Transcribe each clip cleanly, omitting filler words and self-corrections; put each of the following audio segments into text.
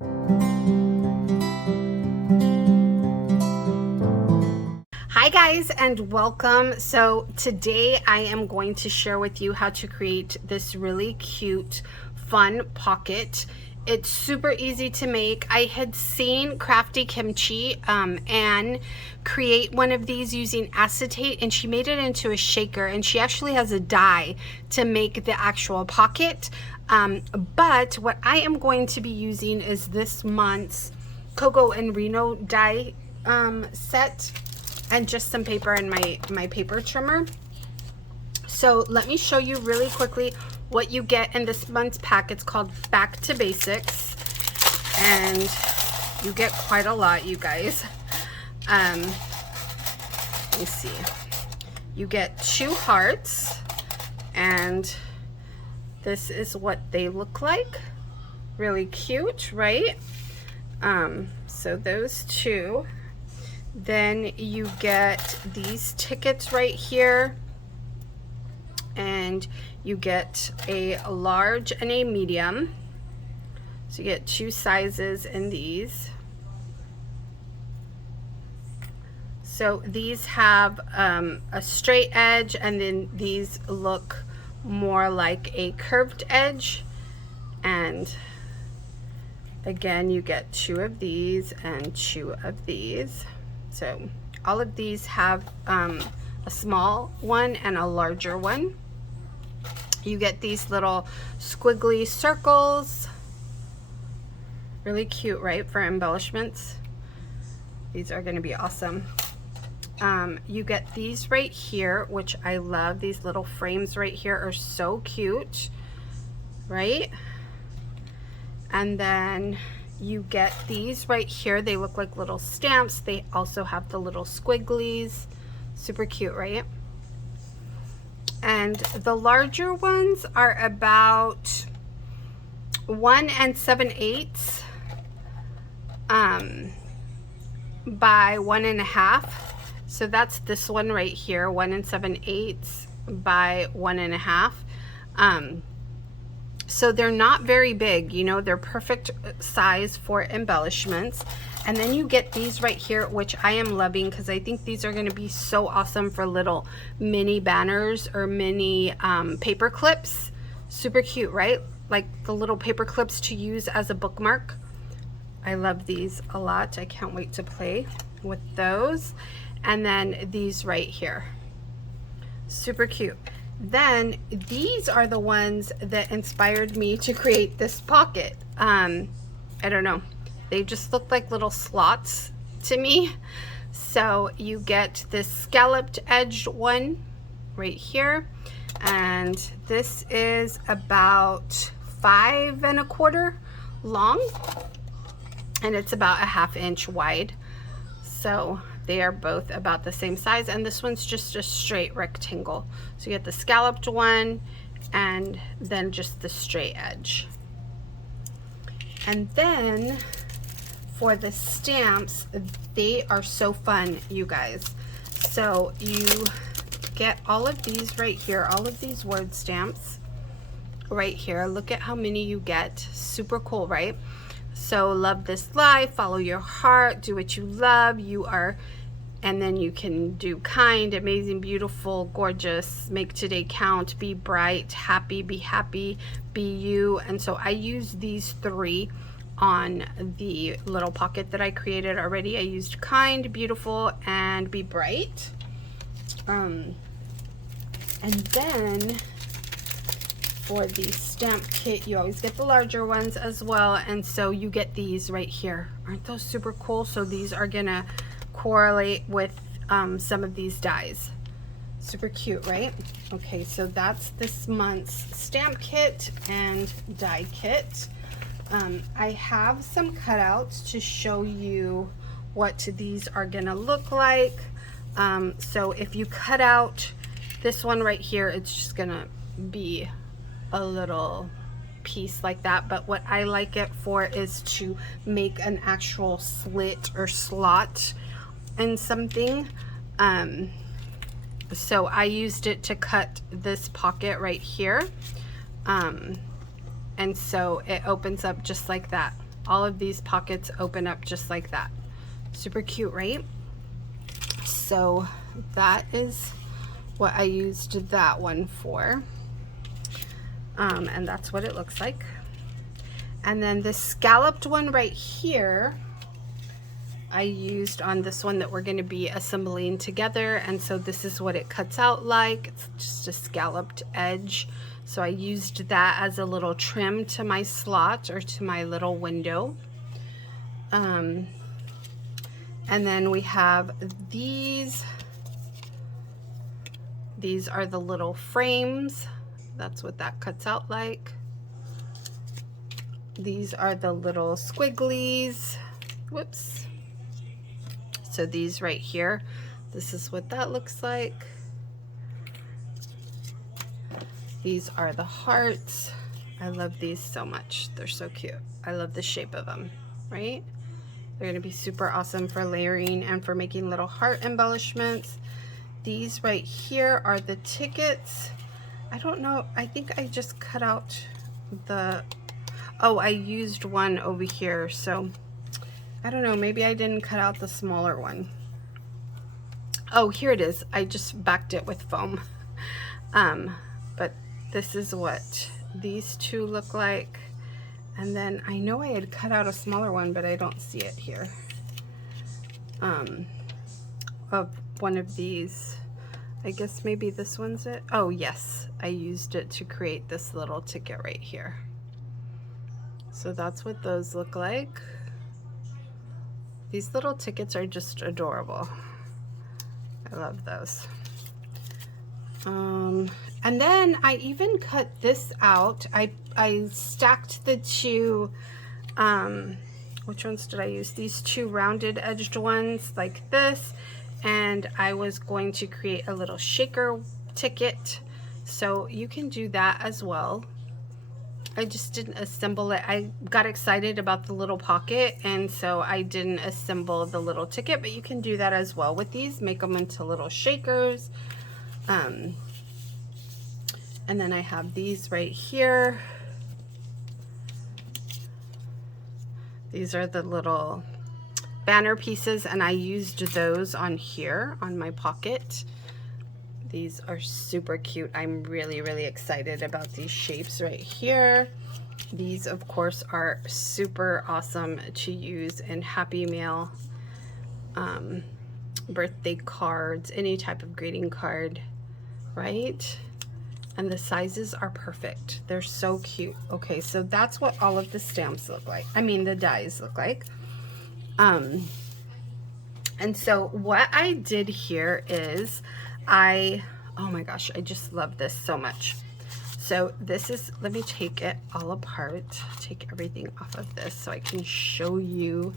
Hi guys and welcome. So today I am going to share with you how to create this really cute fun pocket. It's super easy to make. I had seen Crafty Kimchi and create one of these using acetate, and she made it into a shaker, and she actually has a die to make the actual pocket. But what I am going to be using is this month's Coco and Reno die set, and just some paper and my paper trimmer. So let me show you really quickly what you get in this month's pack. It's called Back to Basics, and you get quite a lot, you guys. Let me see. You get 2 hearts, and this is what they look like. Really cute, right? So those 2. Then you get these tickets right here, and you get a large and a medium. So you get 2 sizes in these. So these have a straight edge, and then these look more like a curved edge. And again, you get 2 of these and 2 of these. So all of these have a small one and a larger one. You get these little squiggly circles. Really cute, right, for embellishments. These are going to be awesome. You get these right here, which I love. These little frames right here are so cute, right? And then you get these right here. They look like little stamps. They also have the little squigglies. Super cute, right? And the larger ones are about 1 7/8 by 1 1/2. So that's this one right here, 1 7/8 by 1 1/2. So they're not very big, you know, they're perfect size for embellishments. And then you get these right here, which I am loving because I think these are going to be so awesome for little mini banners or mini paper clips. Super cute, right? Like the little paper clips to use as a bookmark. I love these a lot. I can't wait to play with those. And then these right here. Super cute. Then these are the ones that inspired me to create this pocket. I don't know, they just look like little slots to me. So you get this scalloped edged one right here, and this is about 5 1/4 long, and it's about a 1/2 inch wide. So they are both about the same size, and this one's just a straight rectangle. So you get the scalloped one and then just the straight edge. And then for the stamps, they are so fun, you guys. So you get all of these right here, all of these word stamps right here. Look at how many you get. Super cool, right? So love this life, follow your heart, do what you love, you are, and then you can do kind, amazing, beautiful, gorgeous, make today count, be bright, happy, be you. And so I use these 3 on the little pocket that I created already. I used kind, beautiful, and be bright. And then for the stamp kit, you always get the larger ones as well, and so you get these right here. Aren't those super cool? So these are gonna correlate with some of these dies. Super cute, right? Okay, so that's this month's stamp kit and die kit. I have some cutouts to show you what these are gonna look like. So if you cut out this one right here, it's just gonna be a little piece like that, but what I like it for is to make an actual slit or slot in something. So I used it to cut this pocket right here, and so it opens up just like that. all of these pockets open up just like that. Super cute, right? So that is what I used that one for. And that's what it looks like. And then the scalloped one right here, I used on this one that we're going to be assembling together. And so this is what it cuts out like. It's just a scalloped edge. So I used that as a little trim to my slot or to my little window. And then we have these. These are the little frames. That's what that cuts out like. These are the little squigglies. Whoops. So these right here, this is what that looks like. These are the hearts. I love these so much. They're so cute. I love the shape of them, right? They're gonna be super awesome for layering and for making little heart embellishments. These right here are the tickets. I don't know, I think I just cut out the, oh, I used one over here, so I don't know, maybe I didn't cut out the smaller one. Oh, here it is. I just backed it with foam. But this is what these two look like. And then I know I had cut out a smaller one, but I don't see it here. Of one of these. I guess maybe this one's it. Oh yes, I used it to create this little ticket right here. So that's what those look like. These little tickets are just adorable. I love those. And then I even cut this out. I stacked the two, which ones did I use? These two rounded edged ones like this. And I was going to create a little shaker ticket. So you can do that as well. I just didn't assemble it. I got excited about the little pocket, and so I didn't assemble the little ticket, but you can do that as well with these. Make them into little shakers. And then I have these right here. These are the little banner pieces, and I used those on here on my pocket. These are super cute. I'm really, really excited about these shapes right here. These, of course, are super awesome to use in Happy Mail, birthday cards, any type of greeting card, right? And the sizes are perfect. They're so cute. Okay, so that's what all of the stamps look like. I mean, the dies look like. And so what I did here is oh my gosh, I just love this so much. So this is, let me take it all apart, take everything off of this so I can show you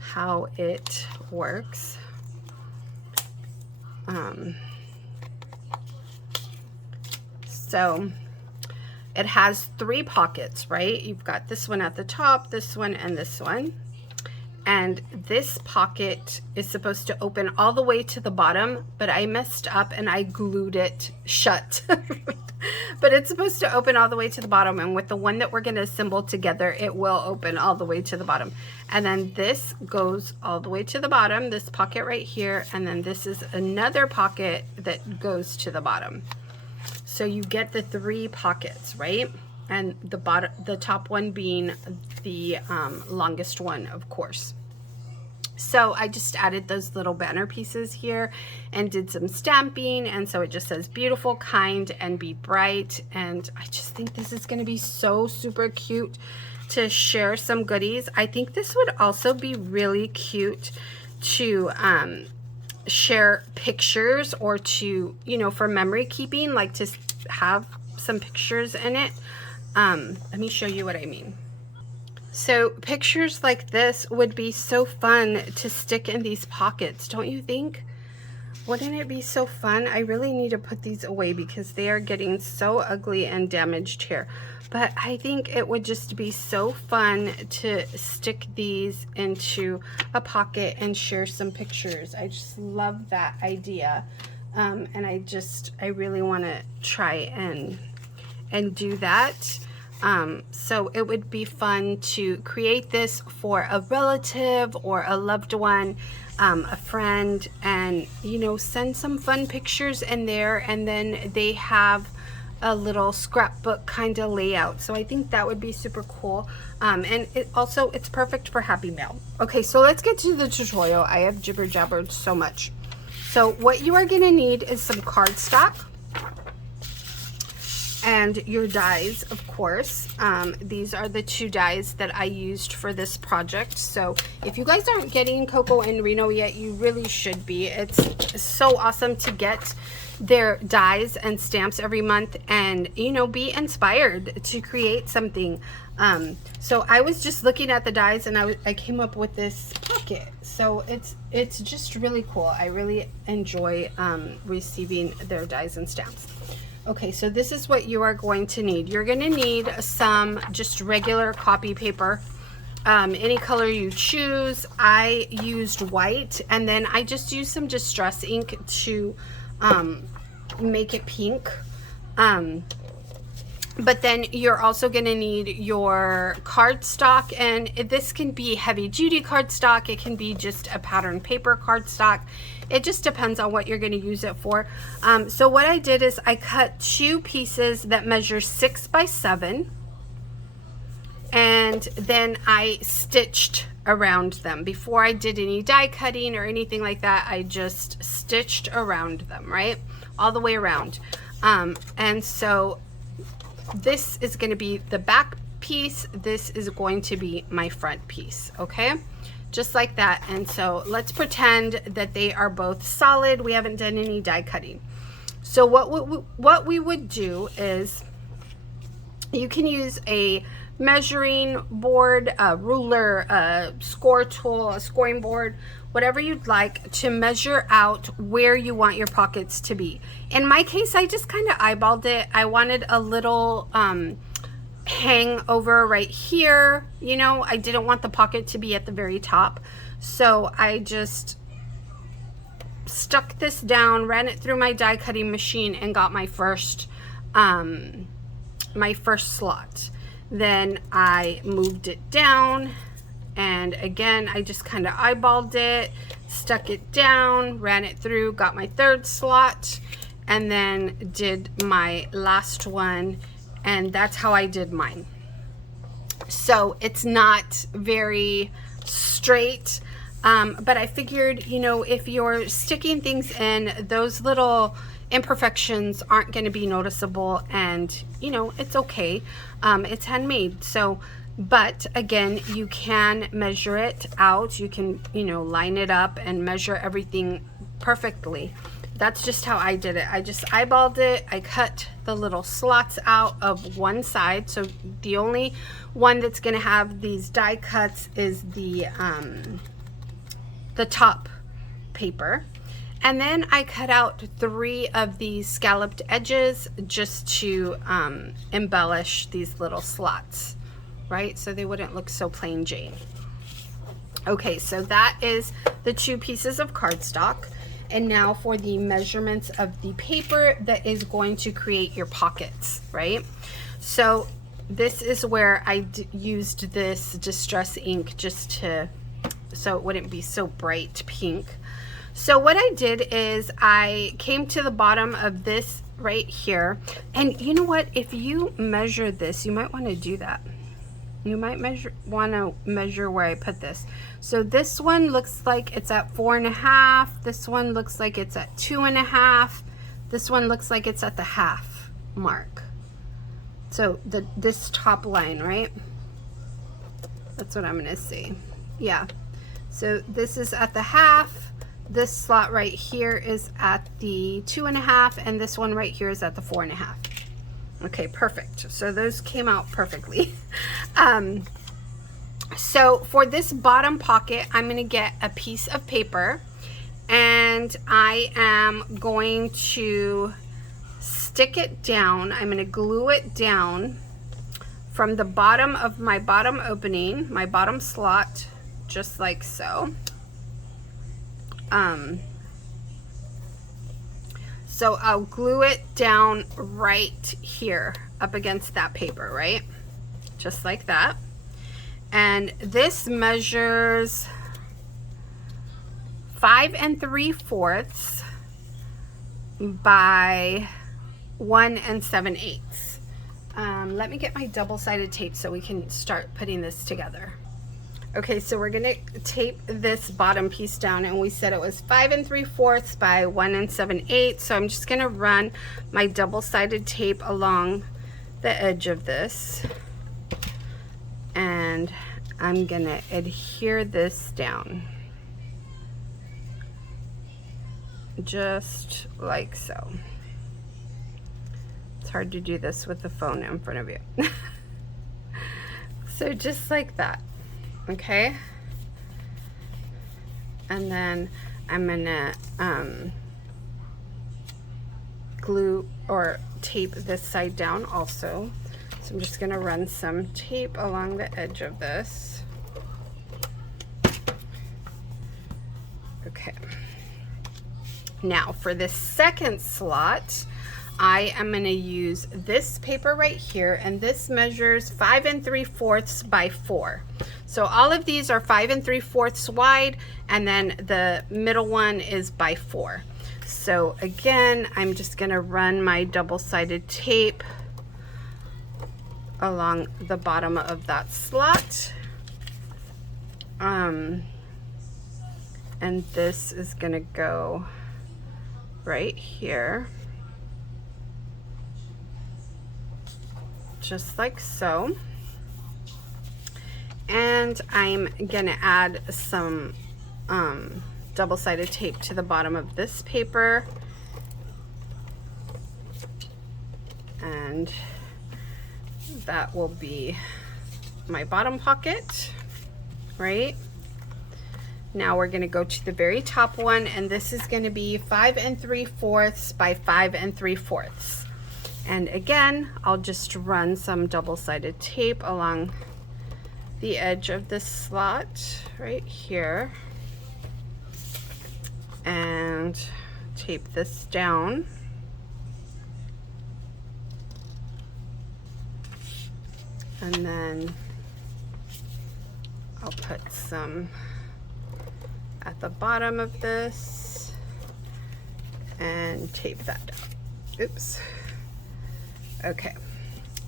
how it works. So it has 3 pockets, right? You've got this one at the top, this one, and this one. And this pocket is supposed to open all the way to the bottom, but I messed up and I glued it shut. But it's supposed to open all the way to the bottom, and with the one that we're going to assemble together, it will open all the way to the bottom. And then this goes all the way to the bottom, this pocket right here, and then this is another pocket that goes to the bottom. So you get the 3 pockets, right? And the top one being the longest one, of course. So I just added those little banner pieces here and did some stamping, and so it just says beautiful, kind, and be bright. And I just think this is going to be so super cute to share some goodies. I think this would also be really cute to share pictures, or to, you know, for memory keeping, like to have some pictures in it. Let me show you what I mean. So pictures like this would be so fun to stick in these pockets, don't you think? Wouldn't it be so fun? I really need to put these away because they are getting so ugly and damaged here. But I think it would just be so fun to stick these into a pocket and share some pictures. I just love that idea. And I really want to try and do that. So it would be fun to create this for a relative or a loved one, a friend, and you know, send some fun pictures in there, and then they have a little scrapbook kind of layout. So I think that would be super cool. And it's perfect for Happy Mail. Okay, so let's get to the tutorial. I have jibber jabbered so much. So what you are gonna need is some cardstock and your dies, of course. These are the 2 dies that I used for this project. So if you guys aren't getting Coco and Reno yet, you really should be. It's so awesome to get their dies and stamps every month, and you know, be inspired to create something. So I was just looking at the dies, and I came up with this pocket. So it's just really cool. I really enjoy receiving their dies and stamps. Okay, so this is what you are going to need. You're going to need some just regular copy paper, any color you choose. I used white, and then I just used some Distress ink to make it pink. But then you're also going to need your cardstock, and this can be heavy duty cardstock. It can be just a pattern paper cardstock. It just depends on what you're going to use it for. So what I did is I cut 2 pieces that measure 6 by 7, and then I stitched around them. Before I did any die cutting or anything like that, I just stitched around them, right? All the way around. And so this is going to be the back piece. This is going to be my front piece, okay? Just like that. And so let's pretend that they are both solid. We haven't done any die cutting. So what we would do is, you can use a measuring board, a ruler, a score tool, a scoring board, whatever you'd like to measure out where you want your pockets to be. In my case, I just kind of eyeballed it. I wanted a little hang over right here. You know, I didn't want the pocket to be at the very top. So I just stuck this down, ran it through my die cutting machine, and got my first slot. Then I moved it down, and again I just kind of eyeballed it, stuck it down, ran it through, got my 3rd slot, and then did my last one, and that's how I did mine. So it's not very straight, but I figured, you know, if you're sticking things in, those little imperfections aren't going to be noticeable, and you know, it's okay. It's handmade. So, but again, you can measure it out. You can, you know, line it up and measure everything perfectly. That's just how I did it. I just eyeballed it. I cut the little slots out of one side. So the only one that's going to have these die cuts is the top paper. And then I cut out 3 of these scalloped edges just to embellish these little slots, right? So they wouldn't look so plain Jane. Okay, so that is the 2 pieces of cardstock. And now for the measurements of the paper that is going to create your pockets, right? So this is where I used this Distress ink just to, so it wouldn't be so bright pink. So what I did is I came to the bottom of this right here, and you know what, if you measure this, you might want to do that. You might want to measure where I put this. So this one looks like it's at 4.5. This one looks like it's at 2.5. This one looks like it's at the half mark. So this top line, right? That's what I'm gonna say. Yeah. So this is at the half. This slot right here is at the 2.5, and this one right here is at the 4.5. Okay, perfect. So those came out perfectly. So for this bottom pocket, I'm going to get a piece of paper, and I am going to stick it down. I'm going to glue it down from the bottom of my bottom opening, my bottom slot, just like so. So I'll glue it down right here up against that paper, right? just like that. And this measures 5 3/4 by 1 7/8. Let me get my double-sided tape so we can start putting this together. Okay, so we're gonna tape this bottom piece down, and we said it was 5 3/4 by 1 7/8. So I'm just gonna run my double-sided tape along the edge of this, and I'm gonna adhere this down, just like so. It's hard to do this with the phone in front of you. So just like that, okay? And then I'm gonna glue or tape this side down also. So I'm just gonna run some tape along the edge of this. Okay. Now for this second slot, I am going to use this paper right here, and this measures 5 3/4 by 4. So all of these are 5 3/4 wide, and then the middle one is by 4. So again, I'm just going to run my double-sided tape along the bottom of that slot. And this is going to go right here, just like so. And I'm gonna add some double-sided tape to the bottom of this paper, and that will be my bottom pocket, right? Now we're gonna go to the very top one, and this is gonna be 5 3/4 by 5 3/4. And again, I'll just run some double-sided tape along the edge of this slot right here, and tape this down. And then I'll put some at the bottom of this and tape that down. Oops. Okay,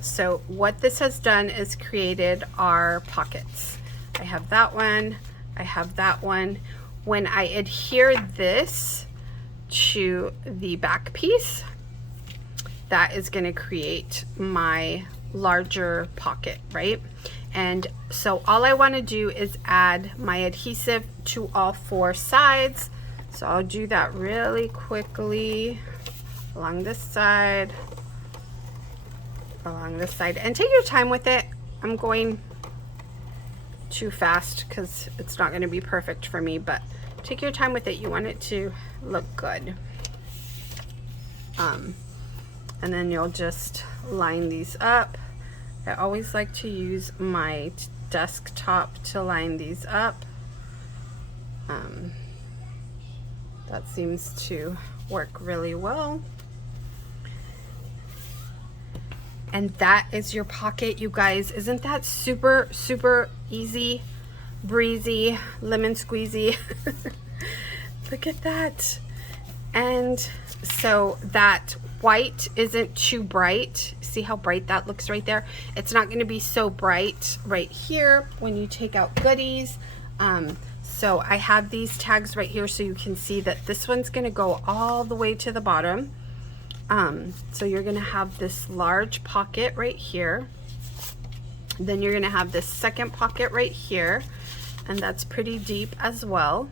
so what this has done is created our pockets. I have that one, I have that one. When I adhere this to the back piece, that is going to create my larger pocket, right? And so all I want to do is add my adhesive to all 4 sides. So I'll do that really quickly along this side, along this side, and take your time with it. I'm going too fast because it's not going to be perfect for me, but take your time with it. You want it to look good. And then you'll just line these up. I always like to use my desktop to line these up. That seems to work really well. And that is your pocket, you guys. Isn't that super, super easy, breezy, lemon squeezy? Look at that. And so that white isn't too bright. See how bright that looks right there? It's not going to be so bright right here when you take out goodies. So I have these tags right here so you can see that this one's going to go all the way to the bottom. So you're going to have this large pocket right here. Then you're going to have this second pocket right here, and that's pretty deep as well.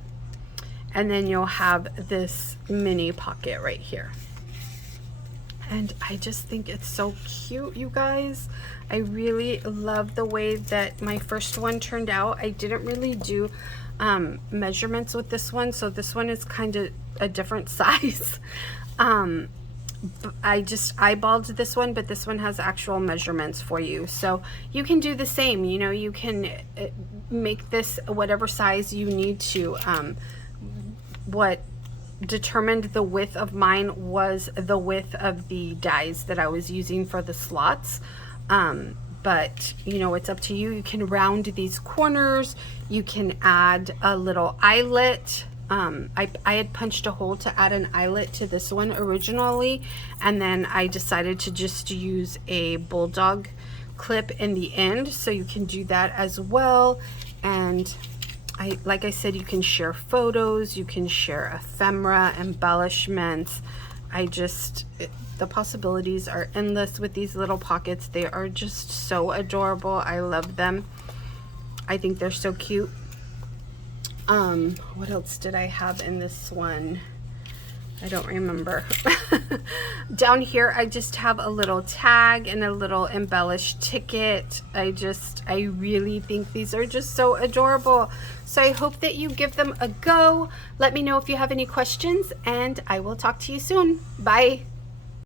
And then you'll have this mini pocket right here. And I just think it's so cute, you guys. I really love the way that my first one turned out. I didn't really do measurements with this one, so this one is kind of a different size. I just eyeballed this one, but this one has actual measurements for you, so you can do the same. You know, you can make this whatever size you need to. What determined the width of mine was the width of the dies that I was using for the slots, but you know, it's up to you. You can round these corners. You can add a little eyelet. I had punched a hole to add an eyelet to this one originally, and then I decided to just use a bulldog clip in the end, so you can do that as well. And like I said, you can share photos, you can share ephemera, embellishments. The possibilities are endless with these little pockets. They are just so adorable. I love them. I think they're so cute. What else did I have in this one? I don't remember. Down here, I just have a little tag and a little embellished ticket. I really think these are just so adorable. So I hope that you give them a go. Let me know if you have any questions, and I will talk to you soon. Bye.